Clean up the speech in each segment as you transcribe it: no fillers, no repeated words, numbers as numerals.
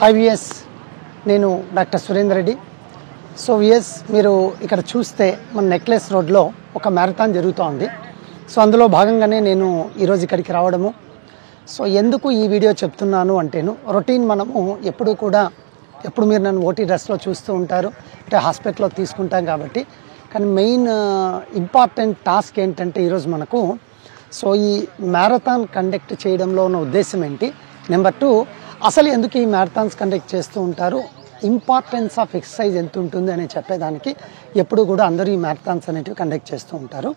Hi viewers, నేను doctor Surender Reddy. So viewers, మీరు ఇక్కడ చూస్తే మన నెక్లెస్ రోడ్లో ఒక మ్యారథాన్ జరుగుతూ ఉంది. సో అందులో భాగంగానే నేను ఈరోజు ఇక్కడికి రావడము. సో ఎందుకు ఈ వీడియో చెప్తున్నాను అంటేను, రొటీన్ మనము ఎప్పుడు మీరు నన్ను ఓటీ డ్రెస్లో చూస్తూ ఉంటారు, అంటే హాస్పిటల్లో తీసుకుంటాం కాబట్టి. కానీ మెయిన్ ఇంపార్టెంట్ టాస్క్ ఏంటంటే ఈరోజు మనకు ఈ మ్యారథాన్ కండక్ట్ చేయడంలో ఉన్న ఉద్దేశం ఏంటి, నెంబర్ 2 అసలు ఎందుకు ఈ మ్యారథాన్స్ కండక్ట్ చేస్తూ ఉంటారు, ఇంపార్టెన్స్ ఆఫ్ ఎక్సర్సైజ్ ఎంత ఉంటుంది అని చెప్పేదానికి ఎప్పుడు కూడా అందరూ ఈ మ్యారథాన్స్ అనేటివి కండక్ట్ చేస్తూ ఉంటారు.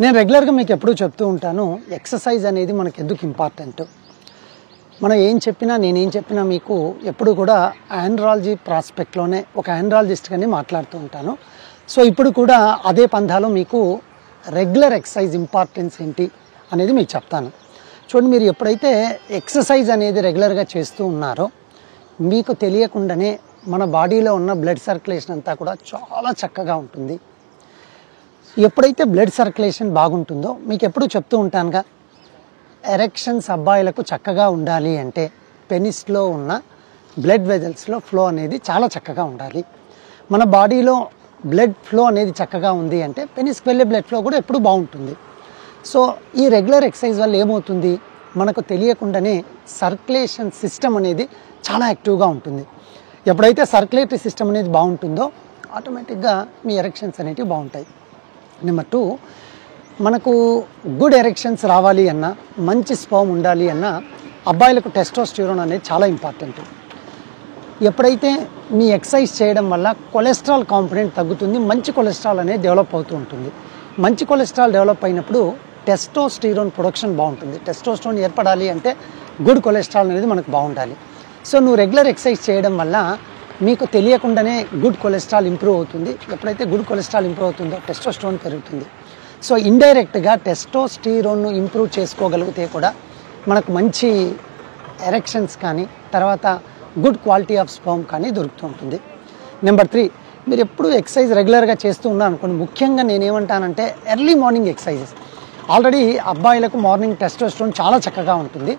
నేను రెగ్యులర్గా మీకు ఎప్పుడూ చెప్తూ ఉంటాను, ఎక్సర్సైజ్ అనేది మనకు ఎందుకు ఇంపార్టెంట్. మనం నేనేం చెప్పినా మీకు ఎప్పుడు కూడా ఆండ్రాలజీ ప్రాస్పెక్ట్లోనే ఒక ఆండ్రాలజిస్ట్గానే మాట్లాడుతూ ఉంటాను. సో ఇప్పుడు కూడా అదే పంధాలో మీకు రెగ్యులర్ ఎక్సర్సైజ్ ఇంపార్టెన్స్ ఏంటి అనేది మీకు చెప్తాను. చూడండి, మీరు ఎప్పుడైతే ఎక్సర్సైజ్ అనేది రెగ్యులర్గా చేస్తూ ఉన్నారో మీకు తెలియకుండానే మన బాడీలో ఉన్న బ్లడ్ సర్క్యులేషన్ అంతా కూడా చాలా చక్కగా ఉంటుంది. ఎప్పుడైతే బ్లడ్ సర్క్యులేషన్ బాగుంటుందో, మీకు ఎప్పుడు చెప్తూ ఉంటానుగా, ఎరెక్షన్స్ అబ్బాయిలకు చక్కగా ఉండాలి అంటే పెనిస్లో ఉన్న బ్లడ్ వెజల్స్లో ఫ్లో అనేది చాలా చక్కగా ఉండాలి. మన బాడీలో బ్లడ్ ఫ్లో అనేది చక్కగా ఉంది అంటే పెనిస్కి వెళ్ళే బ్లడ్ ఫ్లో కూడా ఎప్పుడు బాగుంటుంది. సో ఈ రెగ్యులర్ ఎక్సర్సైజ్ వల్ల ఏమవుతుంది, మనకు తెలియకుండానే సర్క్యులేషన్ సిస్టమ్ అనేది చాలా యాక్టివ్గా ఉంటుంది. ఎప్పుడైతే సర్క్యులేటరీ సిస్టమ్ అనేది బాగుంటుందో ఆటోమేటిక్గా మీ ఎరెక్షన్స్ అనేవి బాగుంటాయి. నెంబర్ 2, మనకు గుడ్ ఎరెక్షన్స్ రావాలి అన్నా, మంచి స్పర్మ్ ఉండాలి అన్నా అబ్బాయిలకు టెస్టోస్టిరోన్ అనేది చాలా ఇంపార్టెంట్. ఎప్పుడైతే మీ ఎక్సర్సైజ్ చేయడం వల్ల కొలెస్ట్రాల్ కాంపోనెంట్ తగ్గుతుంది, మంచి కొలెస్ట్రాల్ అనేది డెవలప్ అవుతూ ఉంటుంది. మంచి కొలెస్ట్రాల్ డెవలప్ అయినప్పుడు టెస్టోస్టిరోన్ ప్రొడక్షన్ బాగుంటుంది. టెస్టోస్టిరోన్ ఏర్పడాలి అంటే గుడ్ కొలెస్ట్రాల్ అనేది మనకు బాగుండాలి. సో నువ్వు రెగ్యులర్ ఎక్సర్సైజ్ చేయడం వల్ల మీకు తెలియకుండానే గుడ్ కొలెస్ట్రాల్ ఇంప్రూవ్ అవుతుంది. ఎప్పుడైతే గుడ్ కొలెస్ట్రాల్ ఇంప్రూవ్ అవుతుందో టెస్టోస్టిరోన్ పెరుగుతుంది. సో ఇండైరెక్ట్గా టెస్టోస్టిరోన్ను ఇంప్రూవ్ చేసుకోగలిగితే కూడా మనకు మంచి ఎరెక్షన్స్ కానీ తర్వాత గుడ్ క్వాలిటీ ఆఫ్ స్పర్మ్ కానీ దొరుకుతూ ఉంటుంది. నెంబర్ 3, మీరు ఎప్పుడు ఎక్సర్సైజ్ రెగ్యులర్గా చేస్తూ ఉన్నా అనుకోండి, ముఖ్యంగా నేనేమంటానంటే ఎర్లీ మార్నింగ్ ఎక్సర్సైజెస్. ఆల్రెడీ అబ్బాయిలకు మార్నింగ్ టెస్టోస్టిరోన్ చాలా చక్కగా ఉంటుంది.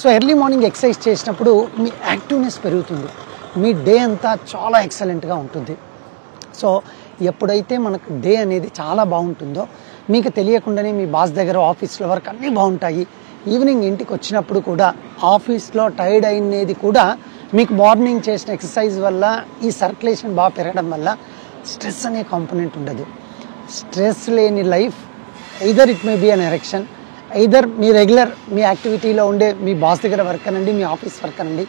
సో ఎర్లీ మార్నింగ్ ఎక్సర్సైజ్ చేసినప్పుడు మీ యాక్టివ్నెస్ పెరుగుతుంది, మీ డే అంతా చాలా ఎక్సలెంట్గా ఉంటుంది. సో ఎప్పుడైతే మనకు డే అనేది చాలా బాగుంటుందో మీకు తెలియకుండానే మీ బాస్ దగ్గర ఆఫీస్లో వర్క్ అన్నీ బాగుంటాయి. ఈవినింగ్ ఇంటికి వచ్చినప్పుడు కూడా ఆఫీస్లో టైర్డ్ అయినది కూడా మీకు మార్నింగ్ చేసిన ఎక్సర్సైజ్ వల్ల ఈ సర్క్యులేషన్ బాగా పెరగడం వల్ల స్ట్రెస్ అనే కాంపోనెంట్ ఉండదు. స్ట్రెస్ లేని life, either it may be an erection, either మీ రెగ్యులర్ మీ యాక్టివిటీలో ఉండే మీ బాస్ దగ్గర వర్క్ అనండి, మీ ఆఫీస్ వర్క్ అనండి,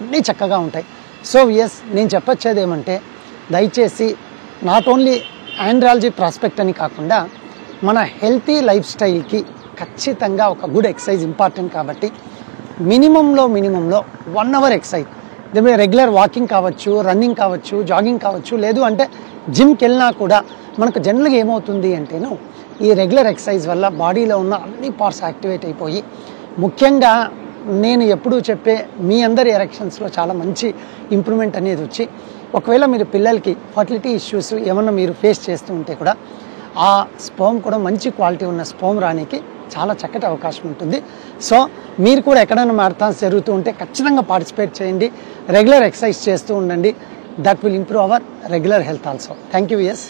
అన్నీ చక్కగా ఉంటాయి. సో ఎస్, నేను చెప్పొచ్చేది ఏమంటే, దయచేసి నాట్ ఓన్లీ ఆండ్రాలజీ ప్రాస్పెక్ట్ అని కాకుండా మన హెల్తీ లైఫ్ స్టైల్కి ఖచ్చితంగా ఒక గుడ్ ఎక్సర్సైజ్ ఇంపార్టెంట్. కాబట్టి మినిమంలో 1 అవర్ ఎక్సర్సైజ్, దీని రెగ్యులర్ వాకింగ్ కావచ్చు, రన్నింగ్ కావచ్చు, జాగింగ్ కావచ్చు, లేదు అంటే జిమ్కి వెళ్ళినా కూడా మనకు జనరల్గా ఏమవుతుంది అంటేను, ఈ రెగ్యులర్ ఎక్సర్సైజ్ వల్ల బాడీలో ఉన్న అన్ని పార్ట్స్ యాక్టివేట్ అయిపోయి, ముఖ్యంగా నేను ఎప్పుడూ చెప్పే మీ అందరి ఎరెక్షన్స్లో చాలా మంచి ఇంప్రూవ్మెంట్ అనేది వచ్చి, ఒకవేళ మీరు పిల్లలకి ఫర్టిలిటీ ఇష్యూస్ ఏమన్నా మీరు ఫేస్ చేస్తూ ఉంటే కూడా ఆ స్పర్మ్ కూడా మంచి క్వాలిటీ ఉన్న స్పర్మ్ రానికి చాలా చక్కటి అవకాశం ఉంటుంది. సో మీరు కూడా ఎక్కడైనా మ్యారథాన్స్ జరుగుతూ ఉంటే ఖచ్చితంగా పార్టిసిపేట్ చేయండి, రెగ్యులర్ ఎక్సర్సైజ్ చేస్తూ ఉండండి. That will improve our regular health also. Thank you. Yes.